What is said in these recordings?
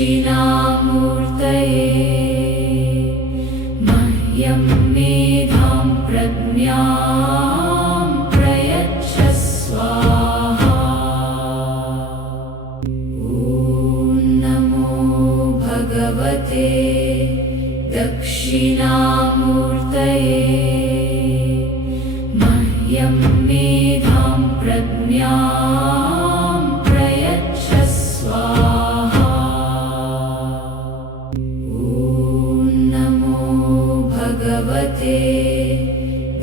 दक्षिणामूर्तये मह्यं मेधां प्रज्ञां प्रयच्छ स्वाहा। ॐ नमो भगवते दक्षिणामूर्तये मह्यं मेधां प्रज्ञां प्रयच्छ स्वाहा। ॐ नमो भगवते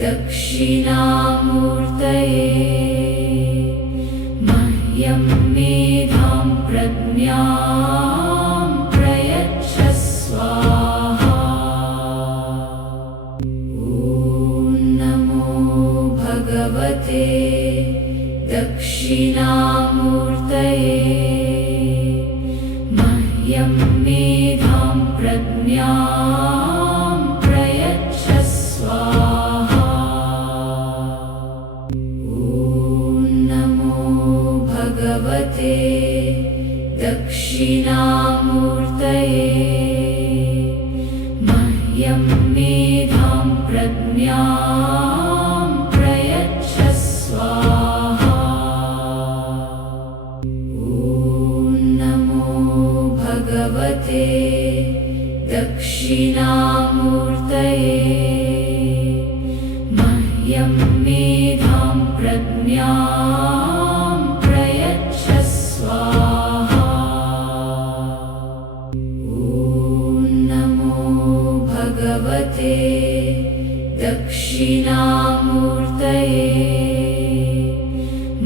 दक्षिणामूर्तये मह्यं मेधां प्रज्ञां प्रयच्छ स्वाहा। ॐ नमो भगवते दक्षिणामूर्तये मह्यं मेधां प्रज्ञां प्रयच्छ स्वाहा। ॐ नमो भगवते दक्षिणामूर्तये मह्यं मेधां प्रज्ञां प्रयच्छ स्वाहा। ॐ नमो भगवते दक्षिणामूर्तये मह्यं मेधां प्रज्ञां प्रयच्छ स्वाहा। ॐ नमो भगवते दक्षिणामूर्तये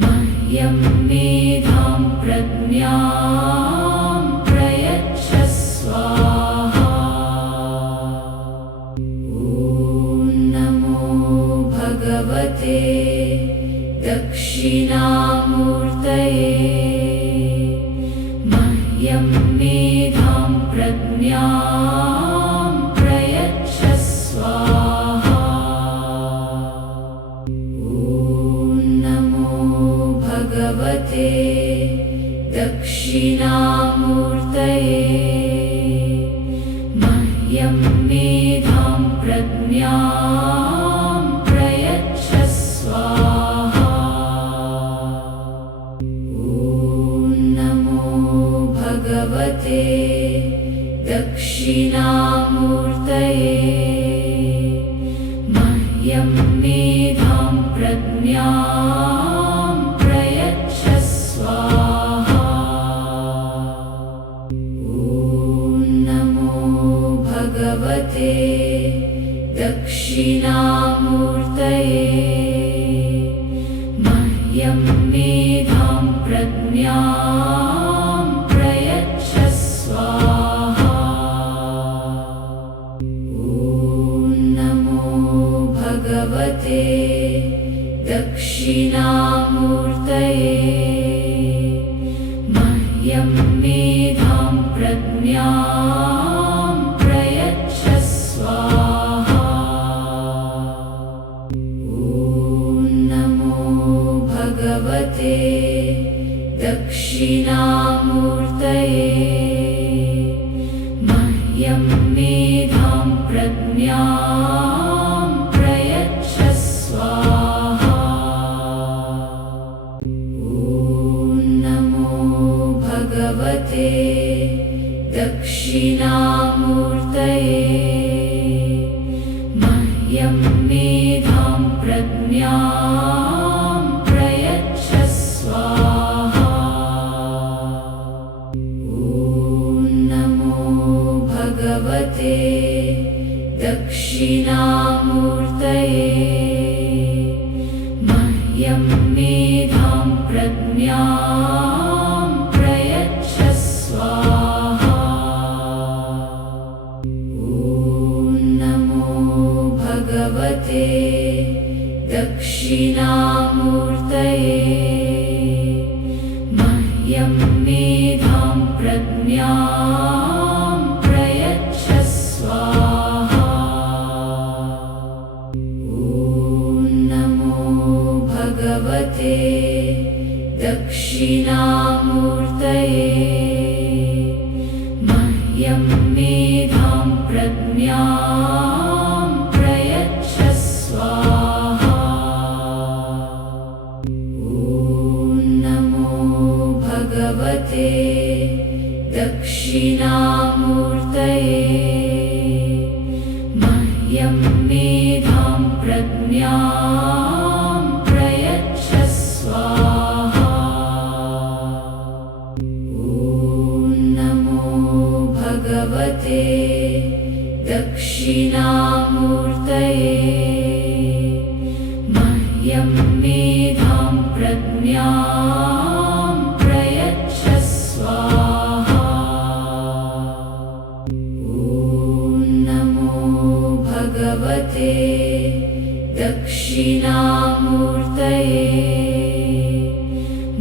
मह्यं मेधां प्रज्ञां प्रयच्छ स्वाहा। ॐ नमो भगवते दक्षिणामूर्तये मह्यं मेधां प्रज्ञां प्रयच्छ स्वाहा। ॐ नमो भगवते दक्षिणामूर्तये मह्यं मेधां प्रज्ञां प्रयच्छ स्वाहा। ॐ नमो भगवते दक्षिणामूर्तये मह्यं मेधां प्रज्ञां प्रयच्छ स्वाहा। ॐ नमो भगवते दक्षिणामूर्तये मह्यं मेधां प्रज्ञां प्रयच्छ स्वाहा। ॐ नमो भगवते दक्षिणामूर्तये मह्यं मेधां प्रज्ञां प्रयच्छ स्वाहा। ॐ नमो भगवते दक्षिणामूर्तये मह्यं मेधां प्रज्ञां प्रयच्छ स्वाहा। ॐ नमो भगवते दक्षिणामूर्तये मह्यं मेधां प्रज्ञां प्रयच्छ स्वाहा। ॐ नमो भगवते दक्षिणामूर्तये मह्यं मेधां प्रज्ञां प्रयच्छ स्वाहा। ॐ नमो भगवते दक्षिणामूर्तये मह्यं मेधां प्रज्ञां प्रयच्छ स्वाहा। ॐ नमो भगवते दक्षिणामूर्तये प्रज्ञां प्रयच्छ स्वाहा। ॐ नमो भगवते दक्षिणामूर्तये। मह्यं मेधां प्रज्ञां प्रयच्छ स्वाहा। ॐ नमो भगवते दक्षिणामूर्तये। मह्यं मेधां प्रज्ञां प्रयच्छ स्वाहा। ॐ नमो भगवते दक्षिणामूर्तये।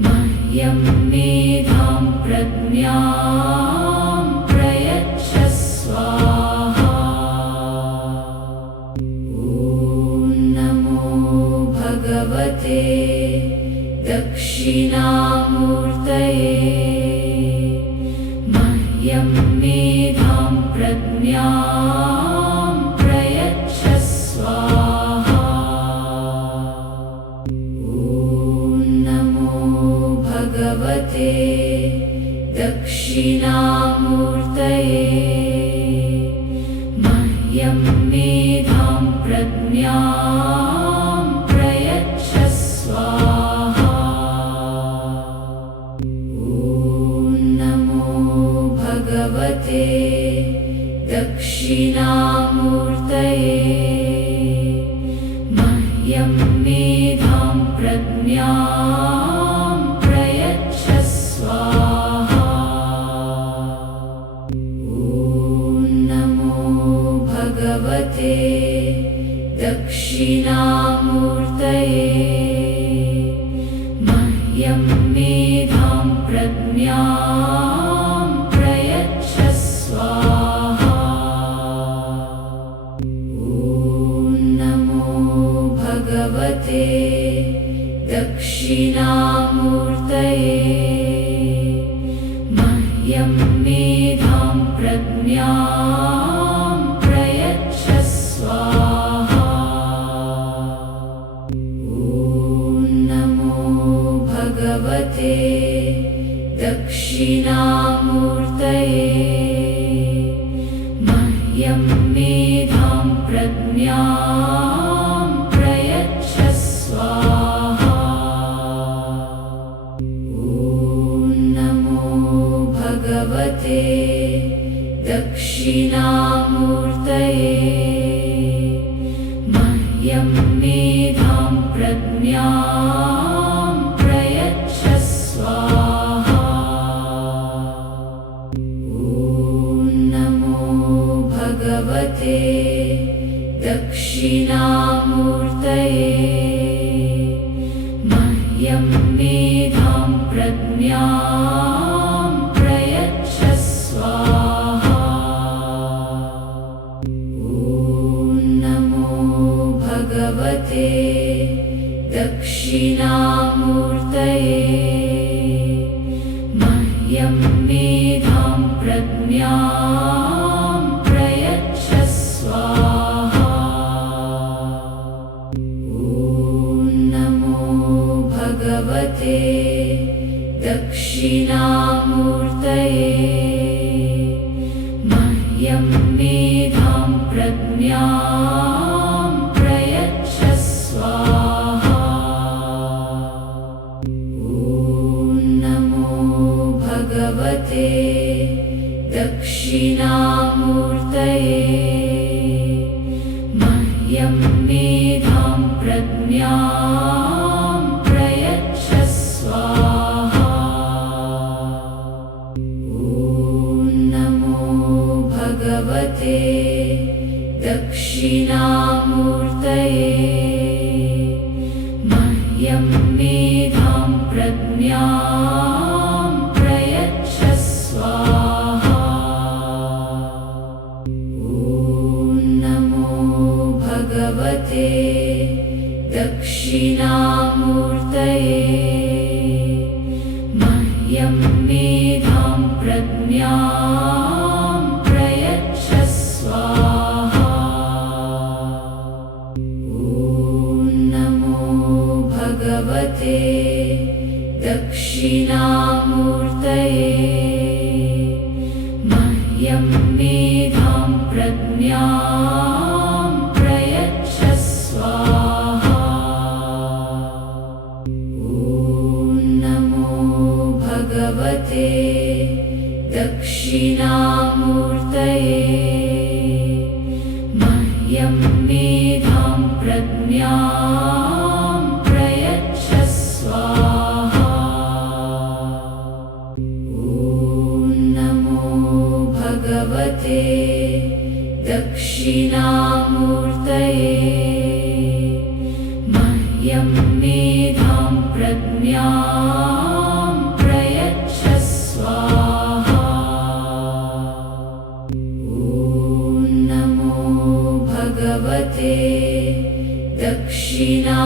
मह्यं मेधां प्रज्ञां प्रयच्छ स्वाहा। ॐ नमो भगवते दक्षिणामूर्तये। मह्यं मेधां प्रज्ञां प्रयच्छ स्वाहा। ॐ नमो भगवते दक्षिणामूर्तये। मह्यं मेधां प्रज्ञां प्रयच्छ स्वाहा। ॐ नमो भगवते दक्षिणामूर्तये। मह्यं मेधां प्रज्ञां प्रयच्छ स्वाहा। ॐ नमो भगवते दक्षिणामूर्तये। मह्यं मेधां प्रज्ञां प्रयच्छ स्वाहा। ॐ नमो भगवते दक्षिणामूर्तये। मह्यं मेधां प्रज्ञां प्रयच्छ स्वाहा। ॐ नमो भगवते दक्षिणामूर्तये। मह्यं मेधां प्रज्ञां प्रयच्छ स्वाहा। ॐ नमो भगवते दक्षिणामूर्तये। मह्यं मेधां प्रज्ञां प्रयच्छ स्वाहा। ॐ नमो भगवते दक्षिणामूर्तये। मह्यं मेधां प्रज्ञां प्रयच्छ स्वाहा। ॐ नमो भगवते दक्षिणामूर्तये। मह्यं मेधां प्रज्ञां प्रयच्छ स्वाहा। ॐ नमो भगवते दक्षिणामूर्तये। मह्यं मेधां प्रज्ञां प्रयच्छ स्वाहा। ॐ नमो भगवते दक्षिणामूर्तये। मह्यं मेधां प्रज्ञां प्रयच्छ स्वाहा। ॐ नमो भगवते दक्षिणामूर्तये। मह्यं मेधां प्रज्ञां प्रयच्छ स्वाहा। ॐ नमो भगवते दक्षिणामूर्तये। मह्यं मेधां प्रज्ञां प्रयच्छ स्वाहा। भगवते दक्षिणामूर्तये मह्यं मेधां प्रज्ञां प्रयच्छ स्वाहा। ॐ नमो भगवते दक्षिणामूर्तये मह्यं मेधां प्रज्ञां प्रयच्छ स्वाहा। ॐ नमो भगवते दक्षिणामूर्तये मह्यं मेधां प्रज्ञां प्रयच्छ स्वाहा। ॐ नमो भगवते दक्षिणामूर्तये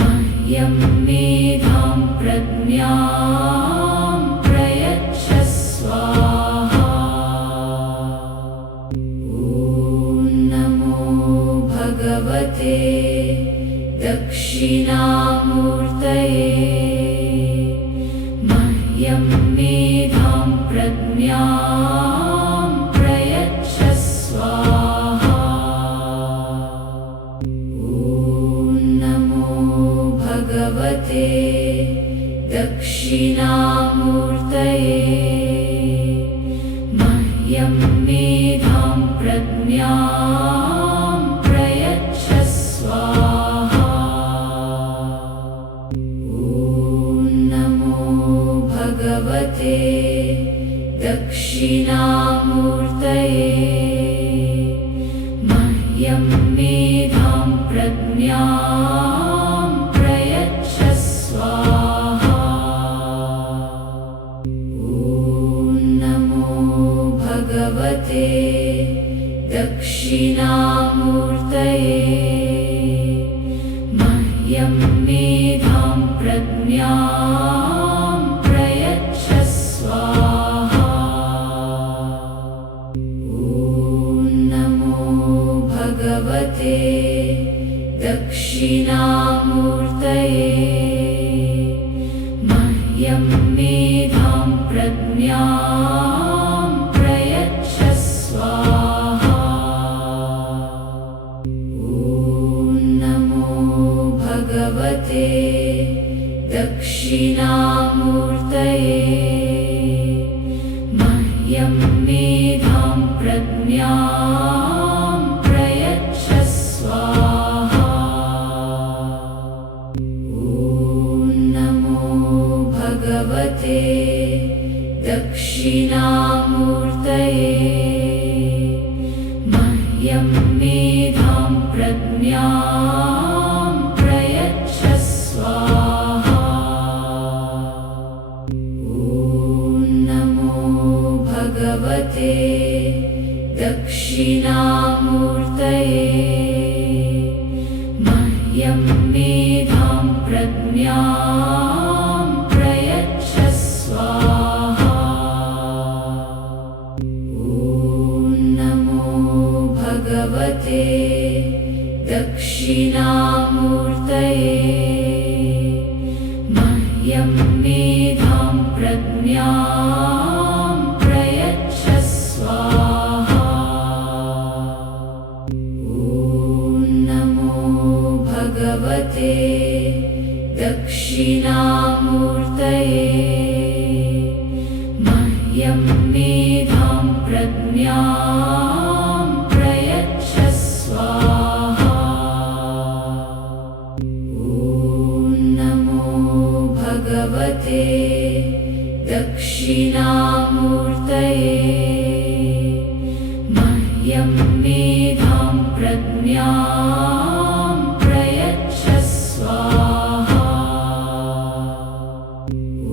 मह्यं मेधां प्रज्ञां प्रयच्छ स्वाहा। ॐ नमो भगवते दक्षिणामूर्तये मह्यं मेधां प्रज्ञां प्रयच्छ स्वाहा। ॐ नमो भगवते दक्षिणामूर्तये मह्यं मेधां प्रज्ञां प्रयच्छ स्वाहा। ॐ नमो भगवते दक्षिणामूर्तये मह्यं मेधां प्रज्ञां प्रयच्छ स्वाहा। ॐ नमो भगवते दक्षिणामूर्तये मह्यं मेधां प्रज्ञां प्रयच्छ स्वाहा। ॐ नमो भगवते दक्षिणामूर्तये मह्यं मेधां प्रज्ञां प्रयच्छ स्वाहा। ॐ नमो भगवते दक्षिणामूर्तये मह्यं मेधां प्रज्ञां प्रयच्छ स्वाहा। ॐ नमो भगवते दक्षिणामूर्तये मह्यं मेधां प्रज्ञां प्रयच्छ स्वाहा। ॐ नमो भगवते दक्षिणामूर्तये मह्यं मेधां प्रज्ञां प्रयच्छ स्वाहा। ॐ नमो भगवते दक्षिणामूर्तये मह्यं मेधां प्रज्ञां प्रयच्छ स्वाहा। ॐ नमो भगवते दक्षिणामूर्तये मह्यं मेधां प्रज्ञां प्रयच्छ स्वाहा। ॐ नमो भगवते दक्षिणामूर्तये मह्यं मेधां प्रज्ञां प्रयच्छ स्वाहा। ॐ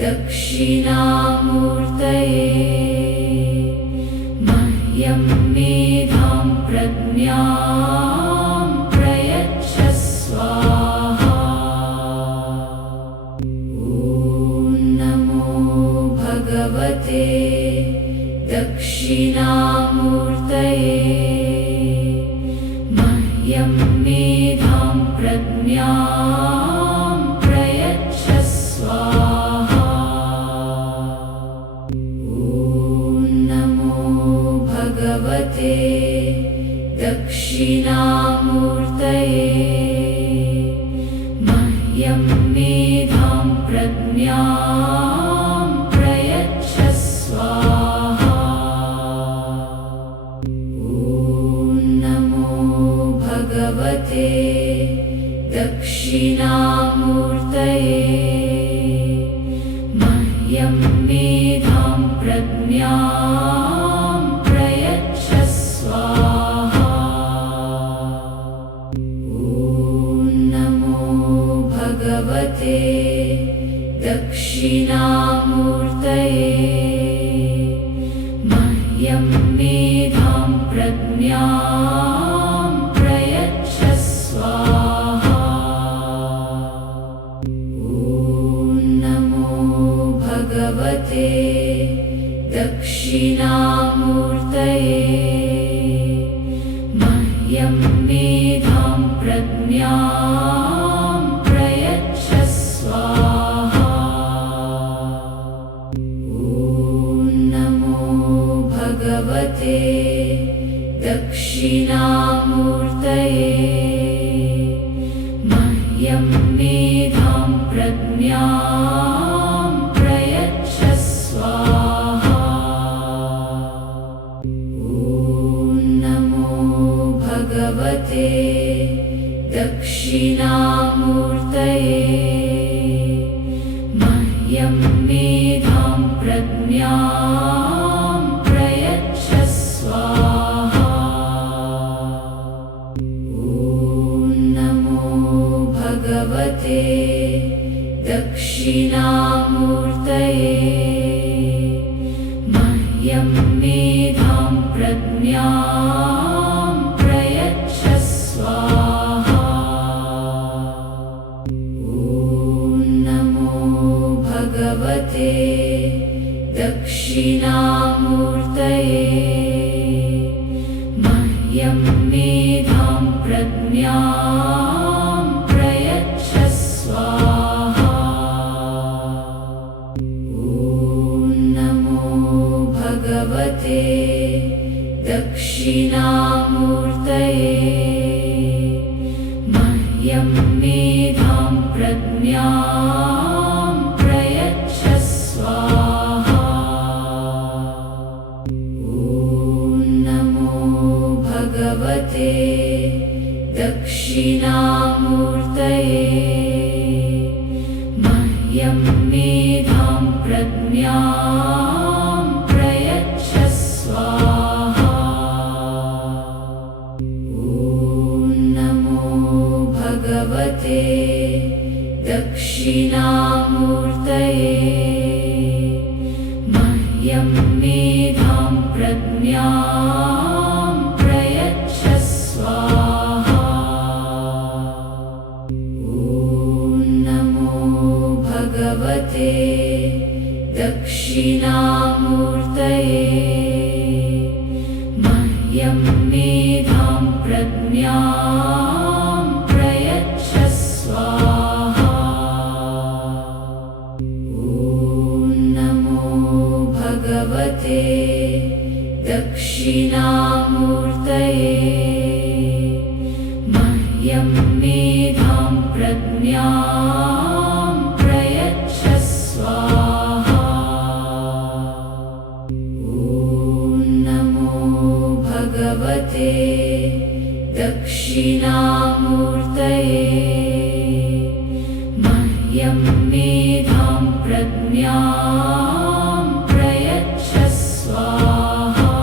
दक्षिणामूर्तये मह्यं मेधां प्रज्ञां प्रयच्छ स्वाहा। ॐ नमो भगवते दक्षिणामूर्तये मह्यं मेधां प्रज्ञां प्रयच्छ स्वाहा। ॐ नमो भगवते दक्षिणामूर्तये मह्यं मेधां प्रज्ञां प्रयच्छ स्वाहा। ॐ नमो भगवते दक्षिणामूर्तये मह्यं मेधां प्रज्ञां प्रयच्छ स्वाहा। ॐ नमो भगवते दक्षिणामूर्तये मह्यं मेधां प्रज्ञां प्रयच्छ स्वाहा। ॐ नमो भगवते दक्षिणामूर्तये मह्यं मेधां प्रज्ञां प्रयच्छ स्वाहा। ॐ नमो भगवते दक्षिणामूर्तये मह्यं मेधां प्रज्ञां प्रयच्छ स्वाहा। ॐ नमो भगवते दक्षिणामूर्तये मह्यं मेधां प्रज्ञां प्रयच्छ स्वाहा। ॐ नमो भगवते दक्षिणामूर्तये मह्यं मेधां प्रज्ञां प्रयच्छ स्वाहा। ॐ नमो भगवते दक्षिणामूर्तये मह्यं मेधां प्रज्ञां प्रयच्छ स्वाहा। ॐ नमो भगवते दक्षिणामूर्तये मह्यं मेधां प्रज्ञां प्रयच्छ स्वाहा। ॐ नमो भगवते दक्षिणामूर्तये मह्यं मेधां प्रज्ञां प्रयच्छ स्वाहा। ॐ नमो भगवते दक्षिणामूर्तये मह्यं मेधां प्रज्ञां प्रयच्छ स्वाहा। ॐ नमो भगवते दक्षिणामूर्तये मह्यं मेधां प्रज्ञां प्रयच्छ स्वाहा। ॐ नमो भगवते दक्षिणामूर्तये मह्यं मेधां प्रज्ञां प्रयच्छ स्वाहा। ॐ नमो भगवते दक्षिणामूर्तये मह्यं मेधां प्रज्ञां प्रयच्छ स्वाहा।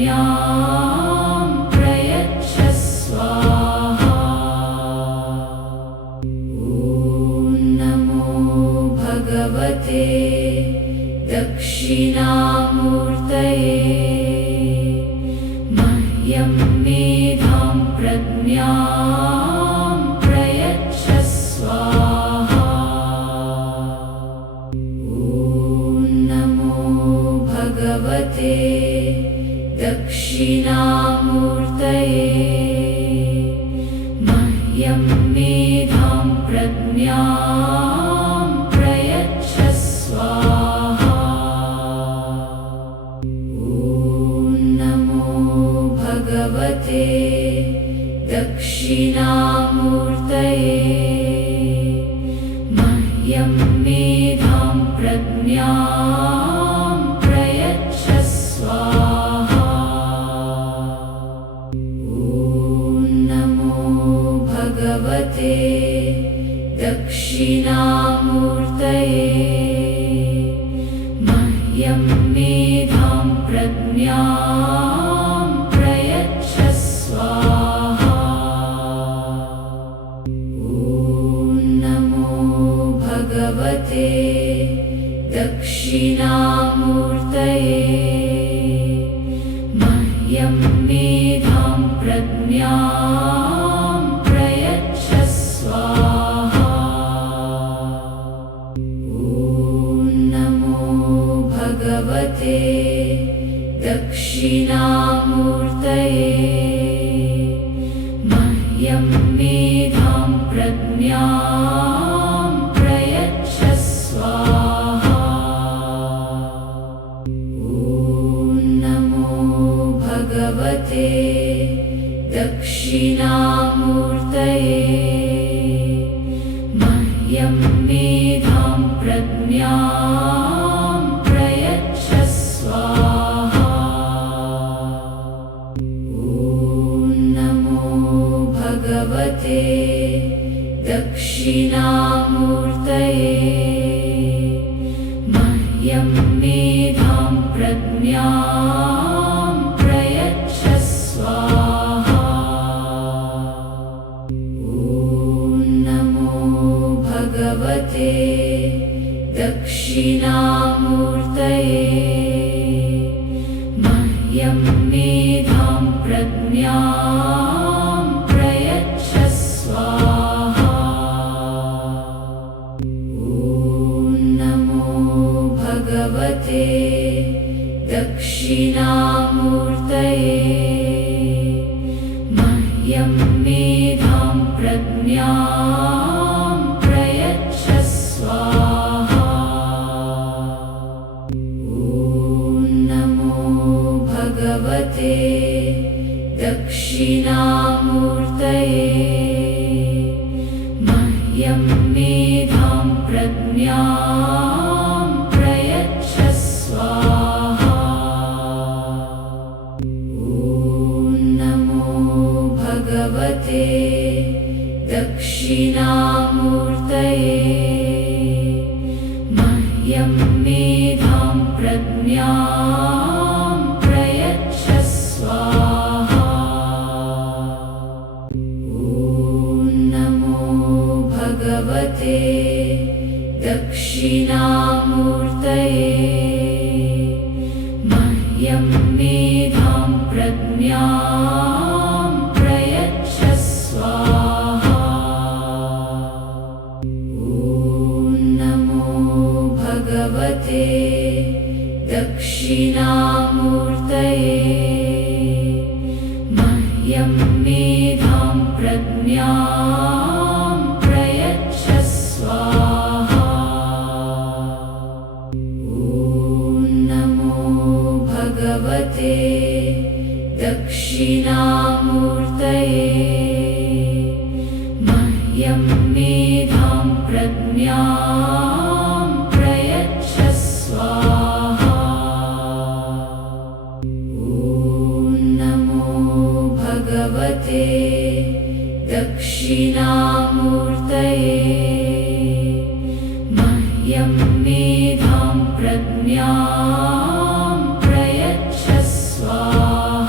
प्रज्ञां प्रयच्छ स्वाहा। ॐ नमो भगवते दक्षिणामूर्तये। मह्यं मेधां प्रज्ञां प्रयच्छ स्वाहा। ॐ नमो भगवते दक्षिणामूर्तये। मह्यं मेधां प्रज्ञां प्रयच्छ स्वाहा। ॐ नमो भगवते दक्षिणामूर्तये। मह्यं मेधां प्रज्ञां प्रयच्छ स्वाहा। ॐ नमो भगवते दक्षिणामूर्तये। मह्यं मेधां प्रज्ञां प्रयच्छ स्वाहा। ॐ नमो भगवते दक्षिणामूर्तये। मह्यं मेधां प्रज्ञां प्रयच्छ स्वाहा। ॐ नमो भगवते दक्षिणामूर्तये। मह्यं मेधां प्रज्ञां प्रयच्छ स्वाहा। ॐ नमो भगवते दक्षिणामूर्तये। मह्यं मेधां प्रज्ञां प्रयच्छ स्वाहा। ॐ नमो भगवते दक्षिणामूर्तये। मह्यं मेधां प्रज्ञां प्रयच्छ स्वाहा। ॐ नमो भगवते दक्षिणामूर्तये। मह्यं मेधां प्रज्ञां प्रयच्छ स्वाहा। ॐ नमो भगवते दक्षिणामूर्तये। मह्यं मेधां प्रज्ञां प्रयच्छ स्वाहा। ॐ नमो भगवते दक्षिणामूर्तये। मह्यं मेधां प्रज्ञां प्रयच्छ स्वाहा। ॐ नमो भगवते दक्षिणामूर्तये। मह्यं मेधां प्रज्ञां प्रयच्छ स्वाहा। ॐ नमो भगवते दक्षिणामूर्तये। मह्यं मेधां प्रज्ञां प्रयच्छ स्वाहा। ॐ नमो भगवते दक्षिणामूर्तये। मह्यं मेधां प्रज्ञां प्रयच्छ स्वाहा। ॐ नमो भगवते दक्षिणामूर्तये। मह्यं मेधां प्रज्ञां प्रयच्छ स्वाहा। ॐ नमो भगवते दक्षिणामूर्तये। मह्यं मेधां प्रज्ञां प्रयच्छ स्वाहा।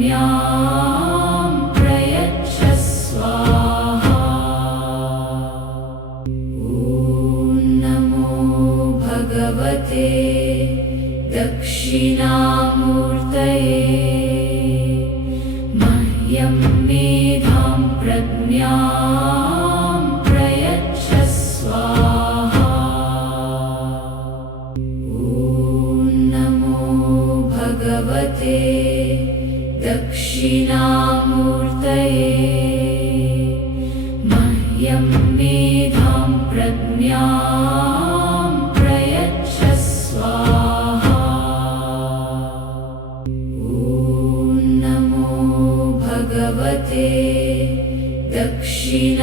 प्रज्ञां प्रयच्छ स्वाहा। ॐ नमो भगवते दक्षिणामूर्तये। मह्यं मेधां प्रज्ञां प्रयच्छ स्वाहा। ॐ नमो भगवते दक्षिणामूर्तये। मह्यं मेधां प्रज्ञां प्रयच्छ स्वाहा। ॐ नमो भगवते दक्षिणामूर्तये।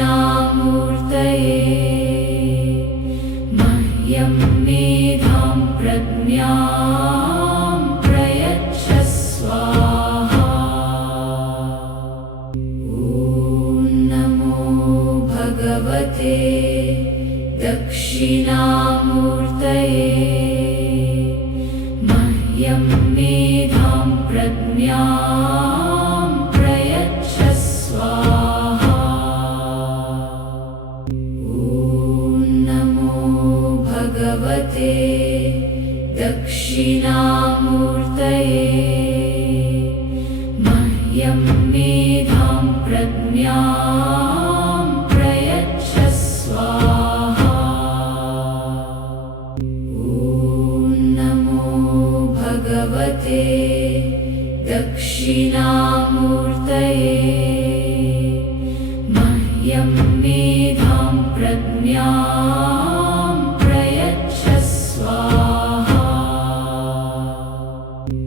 मह्यं मेधां प्रज्ञां प्रयच्छ स्वाहा। ॐ नमो भगवते दक्षिणामूर्तये। मह्यं मेधां प्रज्ञां प्रयच्छ स्वाहा। ॐ नमो भगवते दक्षिणामूर्तये। मह्यं मेधां प्रज्ञां प्रयच्छ स्वाहा। ॐ नमो भगवते दक्षिणामूर्तये। मह्यं मेधां प्रज्ञां प्रयच्छ स्वाहा।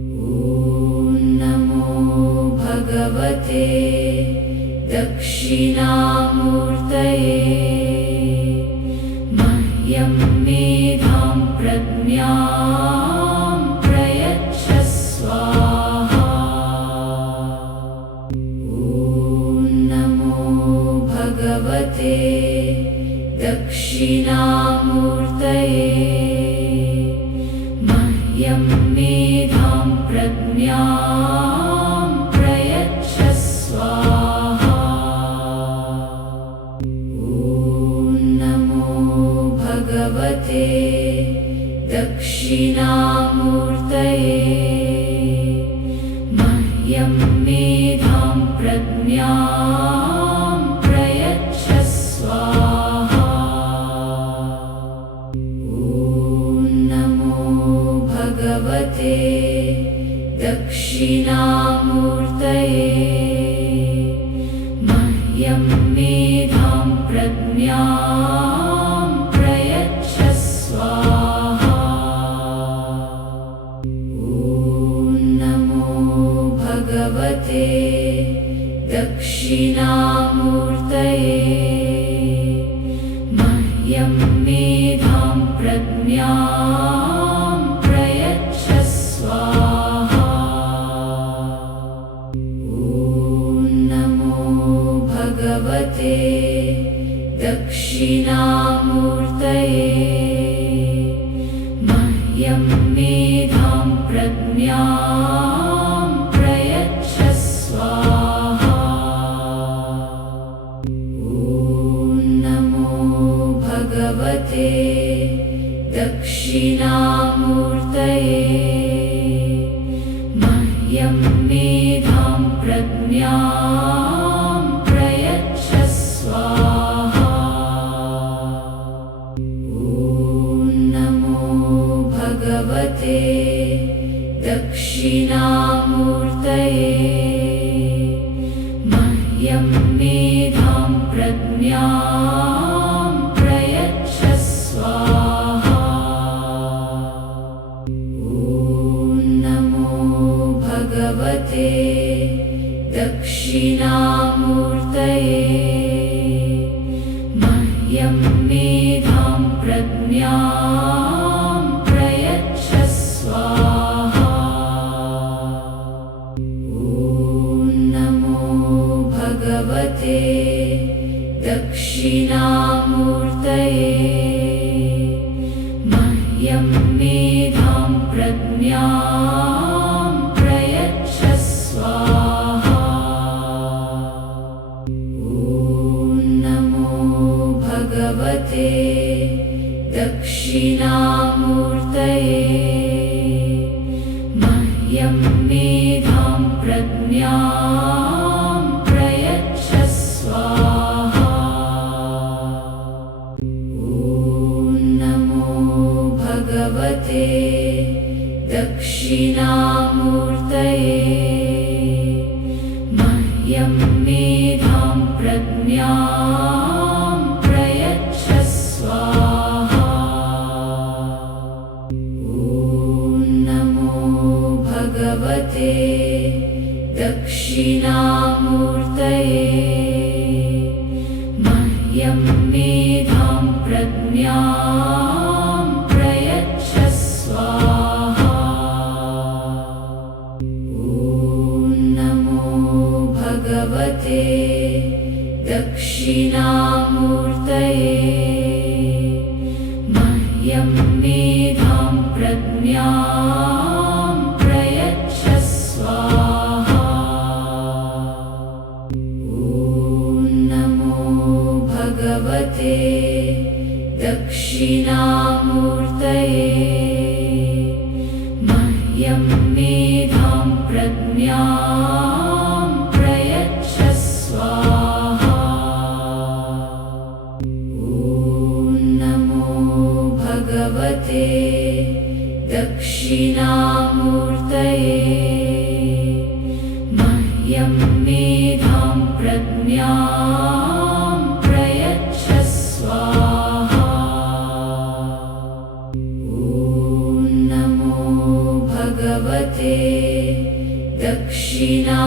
ॐ नमो भगवते दक्षिणामूर्तये। मह्यं मेधां प्रज्ञां प्रयच्छ स्वाहा। ॐ नमो भगवते दक्षिणामूर्तये। मह्यं मेधां प्रज्ञां प्रयच्छ स्वाहा। ॐ नमो भगवते दक्षिणामूर्तये। मह्यं मेधां प्रज्ञां प्रयच्छ स्वाहा। ॐ नमो भगवते दक्षिणामूर्तये। मह्यं मेधां प्रज्ञां प्रयच्छ स्वाहा। ॐ नमो भगवते दक्षिणामूर्तये। मह्यं मेधां प्रज्ञां प्रयच्छ स्वाहा। ॐ नमो भगवते दक्षिणामूर्तये। मह्यं मेधां प्रज्ञां प्रयच्छ स्वाहा। ॐ नमो भगवते दक्षिणामूर्तये। मह्यं मेधां प्रज्ञां प्रयच्छ स्वाहा। ॐ नमो भगवते दक्षिणामूर्तये। मह्यं मेधां प्रज्ञां प्रयच्छ स्वाहा। ॐ नमो भगवते दक्षिणामूर्तये। मह्यं मेधां प्रज्ञां प्रयच्छ स्वाहा। ॐ नमो भगवते दक्षिणामूर्तये। मह्यं मेधां प्रज्ञां प्रयच्छ स्वाहा। दक्षिणामूर्तये मह्यं मेधां प्रज्ञां प्रयच्छ स्वाहा। ॐ नमो भगवते दक्षिणामूर्तये मह्यं मेधां प्रज्ञां प्रयच्छ स्वाहा। ॐ नमो भगवते दक्षिणामूर्तये मह्यं मेधां प्रज्ञां प्रयच्छ स्वाहा। ॐ नमो भगवते दक्षिणामूर्तये मह्यं मेधां प्रज्ञां प्रयच्छ स्वाहा। ॐ नमो भगवते दक्षिणामूर्तये मह्यं मेधां प्रज्ञां प्रयच्छ स्वाहा। ॐ नमो भगवते दक्षिणामूर्तये मह्यं मेधां प्रज्ञां प्रयच्छ स्वाहा। ॐ नमो भगवते दक्षिणामूर्तये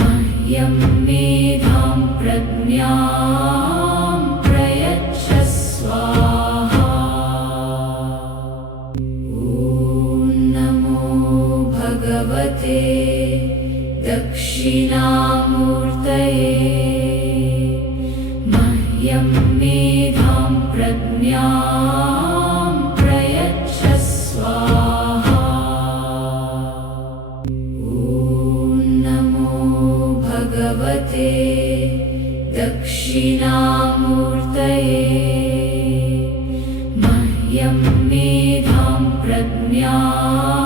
मह्यं मेधां प्रज्ञां प्रयच्छ स्वाहा। ॐ नमो भगवते दक्षिणामूर्तये मह्यं मेधां प्रज्ञां प्रयच्छ स्वाहा। ॐ नमो भगवते दक्षिणामूर्तये मह्यं मेधां प्रज्ञां